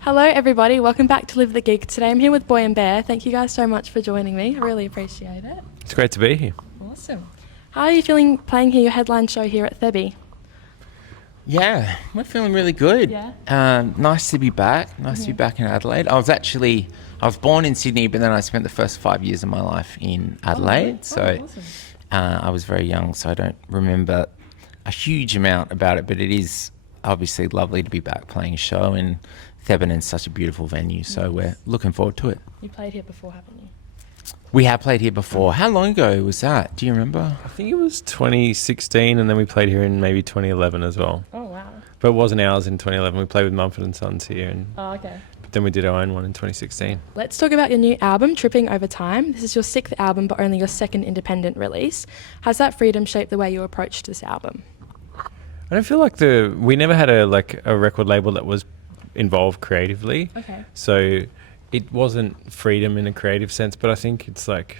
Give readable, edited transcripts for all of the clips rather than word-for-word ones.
Hello, everybody. Welcome back to Live the Gig. Today I'm here with Boy and Bear. Thank you guys so much for joining me. I really appreciate it. It's great to be here. Awesome. How are you feeling playing here, your headline show here at Theby? Yeah, we're feeling really good. Yeah. Nice to be back. Nice to be back in Adelaide. I was born in Sydney, but then I spent the first 5 years of my life in Adelaide. Awesome. I was very young, so I don't remember a huge amount about it, but it is obviously lovely to be back playing a show, and Thebarton's such a beautiful venue, so we're looking forward to it. You played here before, haven't you? We have played here before. How long ago was that? Do you remember? I think it was 2016, and then we played here in maybe 2011 as well. Oh, wow. But it wasn't ours in 2011. We played with Mumford & Sons here, Oh, okay. but then we did our own one in 2016. Let's talk about your new album, Tripping Over Time. This is your 6th album, but only your 2nd independent release. Has that freedom shaped the way you approached this album? I don't feel like we never had a record label that was involved creatively. Okay. So it wasn't freedom in a creative sense, but I think it's like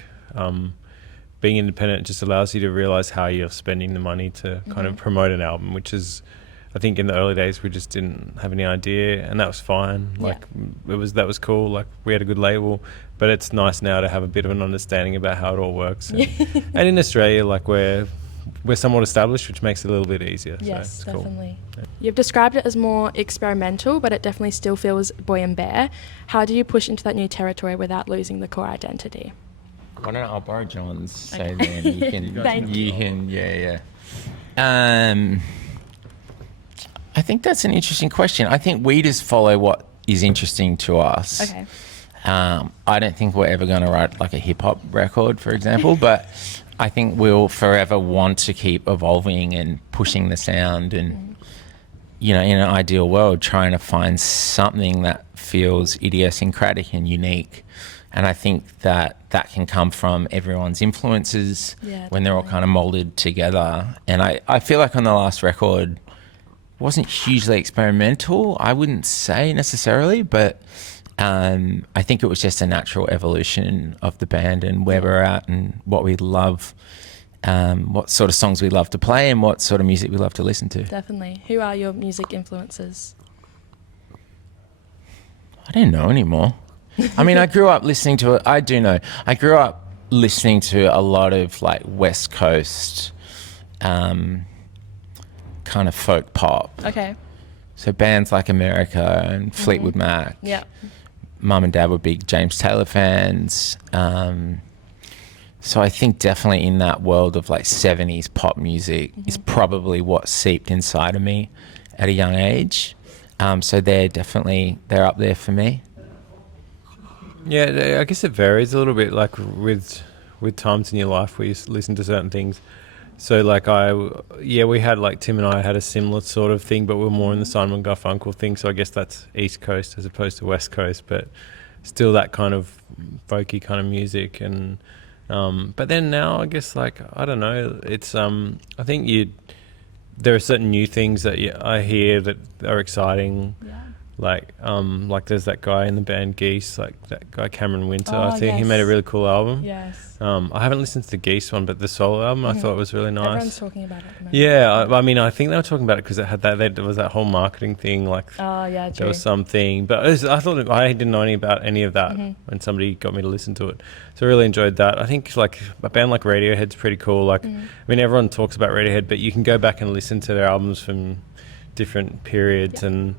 being independent just allows you to realize how you're spending the money to kind of promote an album, which is, I think in the early days we just didn't have any idea, and that was fine. Like that was cool. Like we had a good label, but it's nice now to have a bit of an understanding about how it all works. And, and in Australia, like we're somewhat established, which makes it a little bit easier. Yes, so it's definitely. Cool. You've described it as more experimental, but it definitely still feels Boy and Bear. How do you push into that new territory without losing the core identity? Why don't I borrow John's? So Okay. then you can, Thank you can, I think that's an interesting question. I think we just follow what is interesting to us. Okay. I don't think we're ever going to write like a hip hop record, for example, but I think we'll forever want to keep evolving and pushing the sound and, you know, in an ideal world, trying to find something that feels idiosyncratic and unique. And I think that can come from everyone's influences when they're all kind of molded together. And I feel like on the last record, it wasn't hugely experimental, I wouldn't say necessarily, but I think it was just a natural evolution of the band and where we're at and what we love, what sort of songs we love to play and what sort of music we love to listen to. Definitely. Who are your music influences? I don't know anymore. I mean, I grew up listening to it. I do know. I grew up listening to a lot of like West Coast kind of folk pop. Okay. So bands like America and Fleetwood Mac. Yeah. Mum and Dad were big James Taylor fans. So I think definitely in that world of like 70s pop music is probably what seeped inside of me at a young age. So they're up there for me. Yeah, I guess it varies a little bit, like with times in your life where you listen to certain things. So like we had like Tim and I had a similar sort of thing, but we're more in the Simon Garfunkel thing. So I guess that's East Coast as opposed to West Coast, but still that kind of folky kind of music. And but then now I guess like I don't know, it's I think there are certain new things that I hear that are exciting. Yeah. Like there's that guy in the band Geese, like that guy Cameron Winter. Oh, I think he made a really cool album. Yes. I haven't listened to the Geese one, but the solo album I thought was really nice. Everyone's talking about it at the moment. Yeah, I mean, I think they were talking about it because it had there was that whole marketing thing. Like, Oh, yeah, true. there was something, but I thought I didn't know any of that when somebody got me to listen to it. So I really enjoyed that. I think like a band like Radiohead's pretty cool. Like, I mean, everyone talks about Radiohead, but you can go back and listen to their albums from different periods and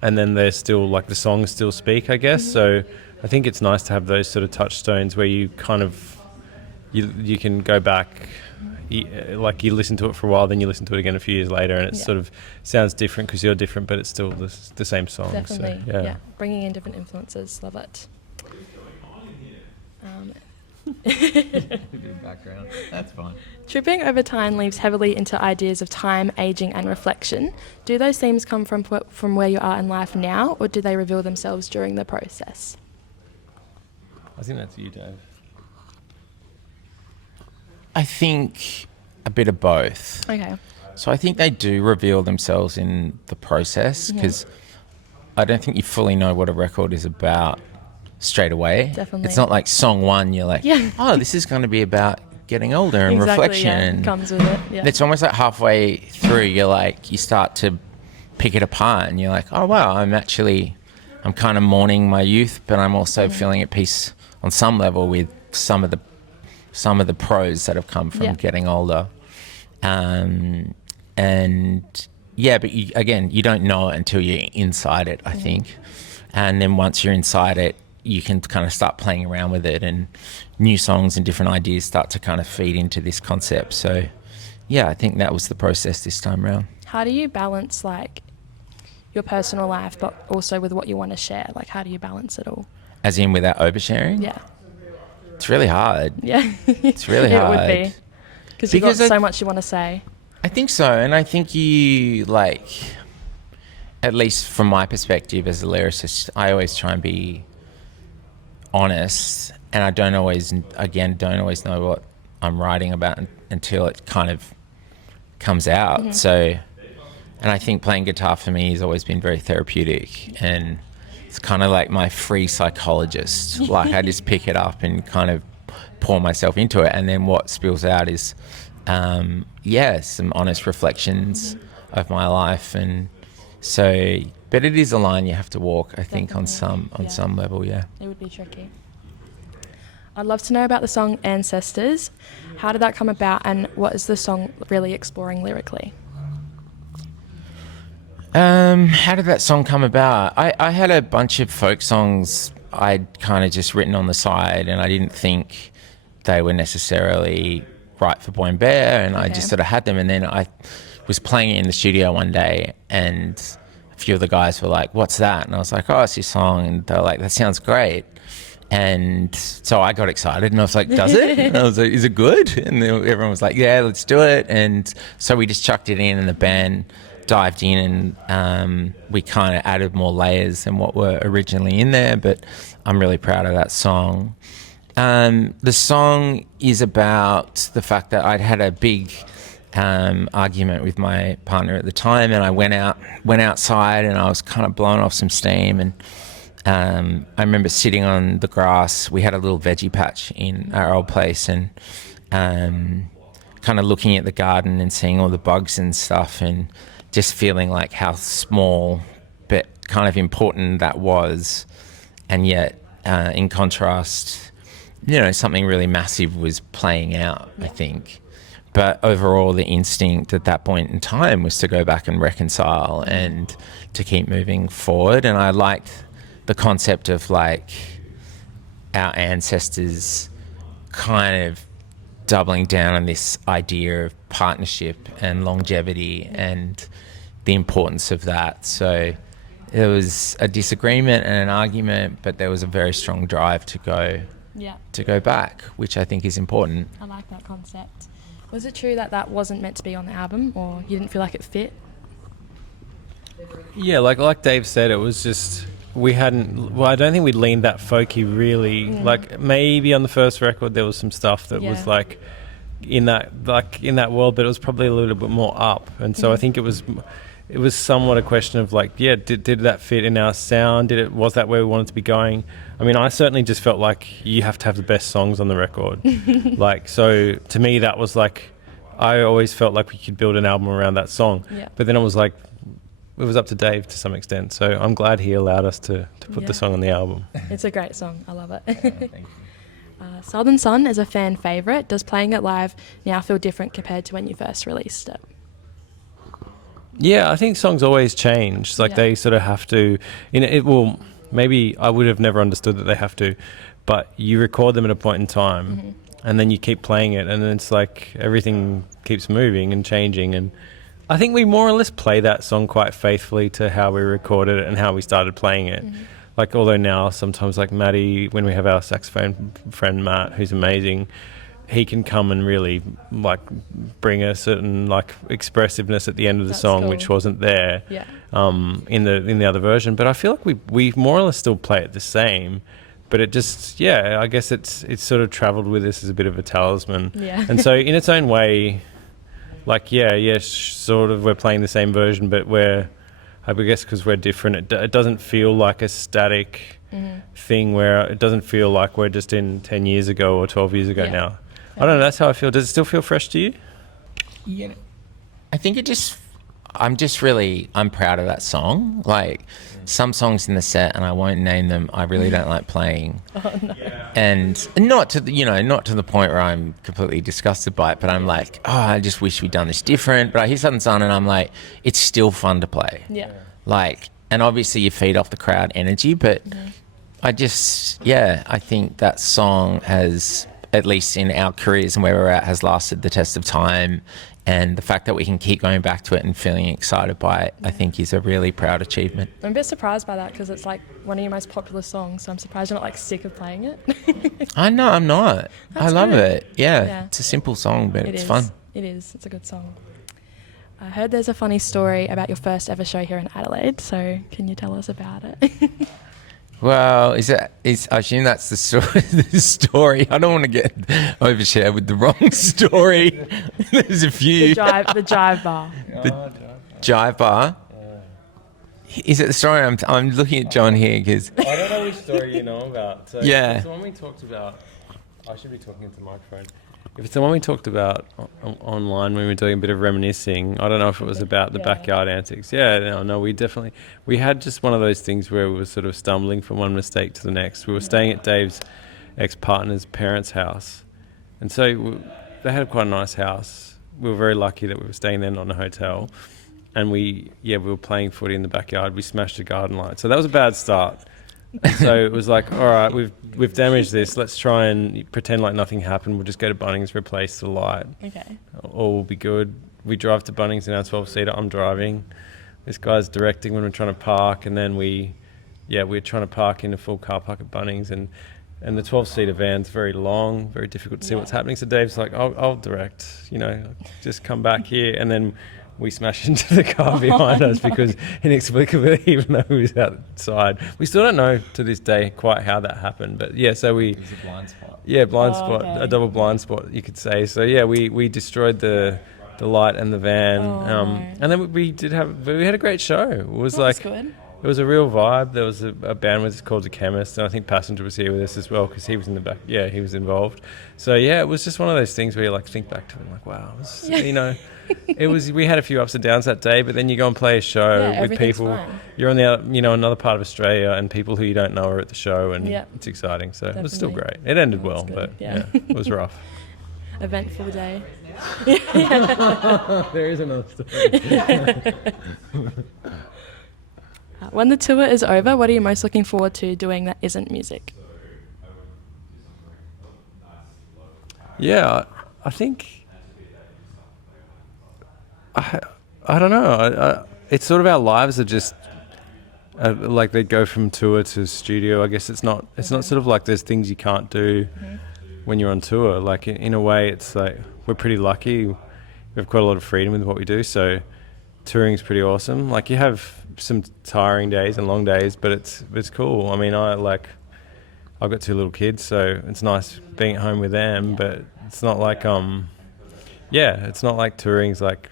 then they're still like the songs still speak, I guess. So I think it's nice to have those sort of touchstones where you kind of you can go back, like you listen to it for a while, then you listen to it again a few years later, and it sort of sounds different because you're different, but it's still the same song. Definitely. So, Yeah. Bringing in different influences. Love it. Background. That's fine. Tripping Over Time leaves heavily into ideas of time, aging, and reflection. Do those themes come from where you are in life now, or do they reveal themselves during the process? I think that's you, Dave. I think a bit of both. Okay. So I think they do reveal themselves in the process because I don't think you fully know what a record is about straight away. Definitely. It's not like song one, you're like, oh, this is going to be about getting older and Exactly, reflection. yeah. Comes with it. Yeah. It's almost like halfway through, you start to pick it apart and you're like, oh wow, I'm kind of mourning my youth, but I'm also feeling at peace on some level with some of the pros that have come from getting older. And yeah, but you don't know it until you're inside it, I think. And then once you're inside it, you can kind of start playing around with it, and new songs and different ideas start to kind of feed into this concept. So yeah, I think that was the process this time around. How do you balance like your personal life but also with what you want to share? Like, how do you balance it all? As in without oversharing? Yeah. It's really hard. Yeah. It's really hard. It would be. Because you've got so much you want to say. I think so. And I think you, like, at least from my perspective as a lyricist, I always try and be honest, and I don't always know what I'm writing about until it kind of comes out. So, and I think playing guitar for me has always been very therapeutic, and it's kind of like my free psychologist. Like, I just pick it up and kind of pour myself into it, and then what spills out is some honest reflections of my life. And so, but it is a line you have to walk, I think, on some level. Yeah, it would be tricky. I'd love to know about the song Ancestors. How did that come about, and what is the song really exploring lyrically? How did that song come about? I had a bunch of folk songs I'd kind of just written on the side, and I didn't think they were necessarily right for Boy and Bear, and I just sort of had them. And then I was playing it in the studio one day, and a few of the guys were like, "What's that?" And I was like, "Oh, it's your song." And they were like, "That sounds great." And so I got excited, and I was like, "Does it?" And I was like, "Is it good?" And then everyone was like, "Yeah, let's do it." And so we just chucked it in, and the band dived in, and we kind of added more layers than what were originally in there. But I'm really proud of that song. The song is about the fact that I'd had a big argument with my partner at the time, and I went outside, and I was kind of blowing off some steam. And I remember sitting on the grass. We had a little veggie patch in our old place, and kind of looking at the garden and seeing all the bugs and stuff, and just feeling like how small but kind of important that was. And yet, in contrast, something really massive was playing out, I think. But overall, the instinct at that point in time was to go back and reconcile and to keep moving forward. And I liked the concept of, like, our ancestors kind of doubling down on this idea of partnership and longevity and the importance of that. So there was a disagreement and an argument, but there was a very strong drive to go back, which I think is important. I like that concept. Was it true that wasn't meant to be on the album, or you didn't feel like it fit? Yeah, like Dave said, it was just I don't think we'd leaned that folky really. Like, maybe on the first record there was some stuff that was like in that world, but it was probably a little bit more up. And so I think it was somewhat a question of, like, did that fit in our sound? Was that where we wanted to be going? I mean, I certainly just felt like you have to have the best songs on the record. Like, so to me that was like, I always felt like we could build an album around that song. Yeah. But then it was like, it was up to Dave to some extent. So I'm glad he allowed us to put the song on the album. It's a great song. I love it. Thank you. Southern Sun is a fan favourite. Does playing it live now feel different compared to when you first released it? Yeah, I think songs always change. Like, they sort of have to. Maybe I would have never understood that they have to, but you record them at a point in time, and then you keep playing it, and then it's like everything keeps moving and changing. And I think we more or less play that song quite faithfully to how we recorded it and how we started playing it. Like, although now sometimes, like Maddie, when we have our saxophone friend Matt, who's amazing, he can come and really, like, bring a certain, like, expressiveness at the end of the song, cool, which wasn't there in the other version. But I feel like we more or less still play it the same, but it just, I guess it's sort of travelled with us as a bit of a talisman. Yeah. And so in its own way, like, sort of we're playing the same version, but I guess because we're different, it doesn't feel like a static thing where it doesn't feel like we're just in 10 years ago or 12 years ago now. I don't know, that's how I feel. Does it still feel fresh to you? Yeah. I think I'm proud of that song. Like some songs in the set, and I won't name them, I really don't like playing. Oh, no. And not to the point where I'm completely disgusted by it, but I'm like, oh, I just wish we'd done this different. But I hear something and I'm like, it's still fun to play. Yeah. Like, and obviously you feed off the crowd energy, but I think that song has, at least in our careers and where we're at, has lasted the test of time. And the fact that we can keep going back to it and feeling excited by it, I think is a really proud achievement. I'm a bit surprised by that because it's like one of your most popular songs, so I'm surprised you're not like sick of playing it. I know, I'm not. I love good. it. Yeah, it's a simple song, but it's fun. It is. It's a good song. I heard there's a funny story about your first ever show here in Adelaide, so can you tell us about it? Well, I assume that's the story. I don't want to get overshared with the wrong story. There's a few. The Jive Bar. The Jive Bar? Is it the story? I'm looking at John here because... I don't know which story you know about. So yeah. If it's the one we talked about... I should be talking into the microphone. If it's the one we talked about online when we were doing a bit of reminiscing, I don't know if it was about the backyard antics. Yeah, no, we had just one of those things where we were sort of stumbling from one mistake to the next. We were staying at Dave's ex-partner's parents' house. And so they had quite a nice house. We were very lucky that we were staying there, not in a hotel. And we were playing footy in the backyard. We smashed a garden light. So that was a bad start. So it was like, all right, we've damaged this. Let's try and pretend like nothing happened. We'll just go to Bunnings, replace the light. Okay. All will be good. We drive to Bunnings in our 12-seater. I'm driving. This guy's directing when we're trying to park, and then we're trying to park in a full car park at Bunnings, and the 12-seater van's very long, very difficult to see what's happening. So Dave's like, I'll direct. Just come back here, and then we smashed into the car behind us because inexplicably, even though we was outside. We still don't know to this day quite how that happened. But yeah, so it was a blind spot. Yeah, spot, okay. A double blind spot, you could say. So yeah, we destroyed the light and the van. And then we had a great show. It was good. It was a real vibe. There was a band with us called The Chemist, and I think Passenger was here with us as well because he was in the back. Yeah, he was involved. So yeah, it was just one of those things where you like think back to it and like, wow, it was. We had a few ups and downs that day, but then you go and play a show with people. Fine. You're on the another part of Australia, and people who you don't know are at the show, and it's exciting. So Definitely. It was still great. It ended well, but it was rough. Eventful day. There is another story. When the tour is over, what are you most looking forward to doing that isn't music? Yeah, I think... I don't know. It's sort of our lives are just... like they go from tour to studio. I guess it's not sort of like there's things you can't do when you're on tour. Like in a way, it's like we're pretty lucky. We have quite a lot of freedom with what we do. So touring's pretty awesome. Like you have some tiring days and long days, but it's cool. I mean, I've got 2 little kids, so it's nice being at home with them. But it's not like it's not like touring's like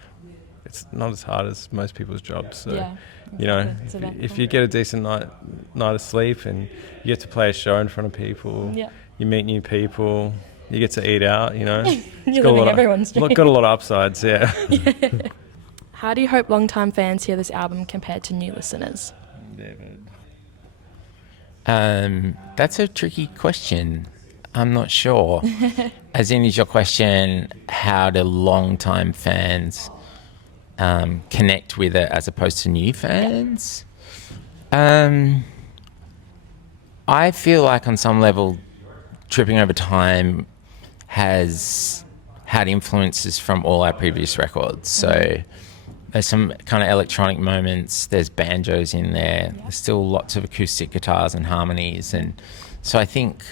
it's not as hard as most people's jobs. So if you get a decent night of sleep and you get to play a show in front of people, you meet new people, you get to eat out. You're living everyone's dream. Got a lot of upsides. Yeah. How do you hope long-time fans hear this album compared to new listeners? That's a tricky question. I'm not sure. As in, is your question, how do long-time fans connect with it as opposed to new fans? I feel like on some level, Tripping Over Time has had influences from all our previous records. So there's some kind of electronic moments, there's banjos in there, there's still lots of acoustic guitars and harmonies. And so I think,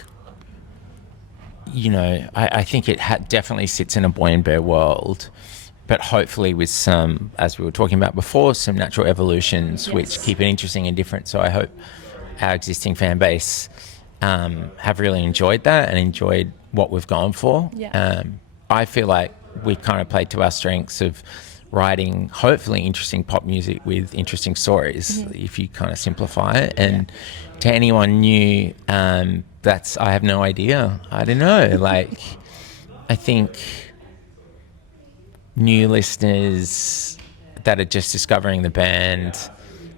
I think it definitely sits in a Boy and Bear world, but hopefully with some, as we were talking about before, some natural evolutions which keep it interesting and different. So I hope our existing fan base have really enjoyed that and enjoyed what we've gone for. I feel like we've kind of played to our strengths of writing hopefully interesting pop music with interesting stories, if you kind of simplify it. And to anyone new, I have no idea. I don't know. Like, I think new listeners that are just discovering the band,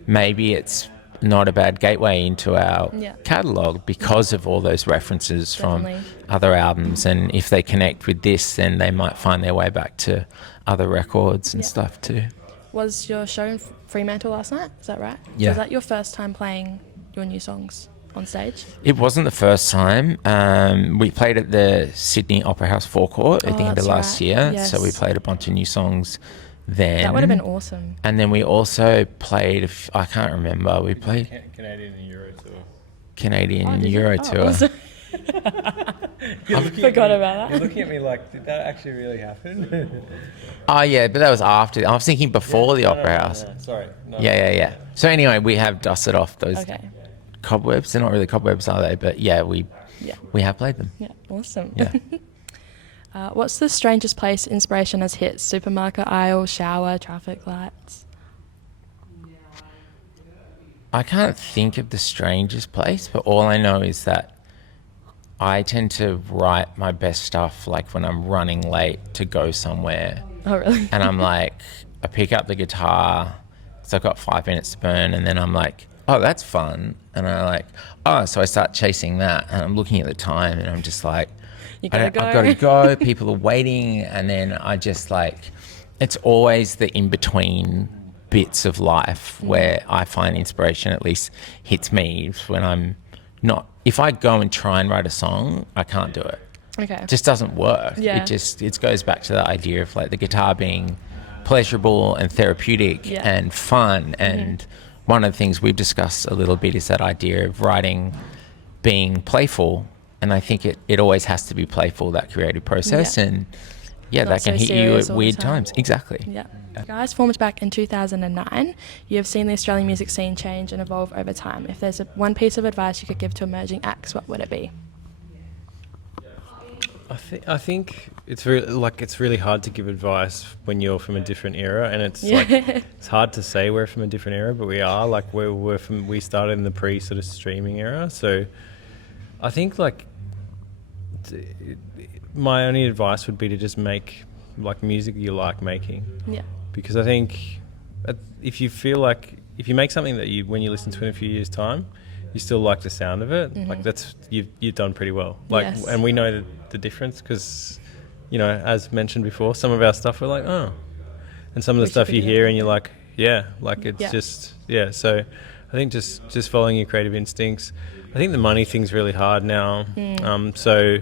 maybe it's not a bad gateway into our catalogue because of all those references from other albums. And if they connect with this, then they might find their way back to other records and stuff too. Was your show in Fremantle last night? Is that right? Yeah. Was that your first time playing your new songs on stage? It wasn't the first time. We played at the Sydney Opera House forecourt at the end of last year. Yes. So we played a bunch of new songs then. That would have been awesome. And then we also played, I can't remember, we played Canadian and Euro tour. Canadian Euro tour. Awesome. I forgot about that. You're looking at me like, did that actually really happen? Oh yeah, but that was after. I was thinking before the Opera House. No. Sorry. No. Yeah. So anyway, we have dusted off those cobwebs. They're not really cobwebs, are they? But yeah, we have played them. Yeah, awesome. Yeah. What's the strangest place inspiration has hit? Supermarket aisle, shower, traffic lights? I can't think of the strangest place, but all I know is that I tend to write my best stuff like when I'm running late to go somewhere. Oh, really? And I'm like, I pick up the guitar, so I've got 5 minutes to burn, and then I'm like, oh, that's fun. And I'm like, oh, so I start chasing that, and I'm looking at the time, and I'm just like, You gotta go. I've got to go. People are waiting, and then I just like, it's always the in-between bits of life where I find inspiration at least hits me. When I'm not, if I go and try and write a song, I can't do it. Okay. It just doesn't work. Yeah. It goes back to the idea of like the guitar being pleasurable and therapeutic and fun. And one of the things we've discussed a little bit is that idea of writing being playful. And I think it always has to be playful, that creative process. And Not that can so hit you at serious all the weird time. times. Exactly. Yeah. You guys formed back in 2009. You have seen the Australian music scene change and evolve over time. If there's one piece of advice you could give to emerging acts, what would it be? I think it's really hard to give advice when you're from a different era, and it's like it's hard to say we're from a different era, but we are. Like we started in the pre sort of streaming era, so I think like my only advice would be to just make like music you like making. Yeah. Because I think if you feel like if you make something that when you listen to in a few years' time, you still like the sound of it, like that's you've done pretty well. Like, and we know the difference because, you know, as mentioned before, some of our stuff we're like, oh, and some of the stuff you hear and you're like, like it's just So I think just following your creative instincts. I think the money thing's really hard now. So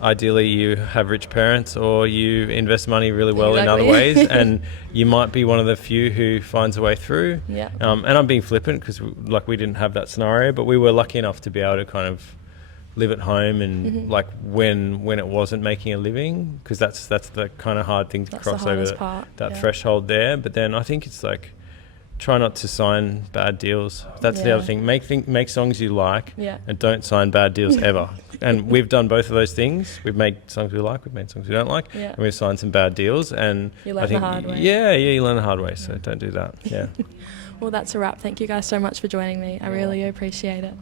ideally you have rich parents or you invest money really well in other ways, and you might be one of the few who finds a way through. And I'm being flippant because we didn't have that scenario, but we were lucky enough to be able to kind of live at home and like when it wasn't making a living, because that's the kind of hard thing to cross over that threshold there. But then I think it's like try not to sign bad deals. That's the other thing. Make songs you like, and don't sign bad deals ever. And we've done both of those things. We've made songs we like, we've made songs we don't like, and we've signed some bad deals. And you learn the hard way. You learn the hard way. So don't do that. Yeah. Well, that's a wrap. Thank you guys so much for joining me. I really appreciate it.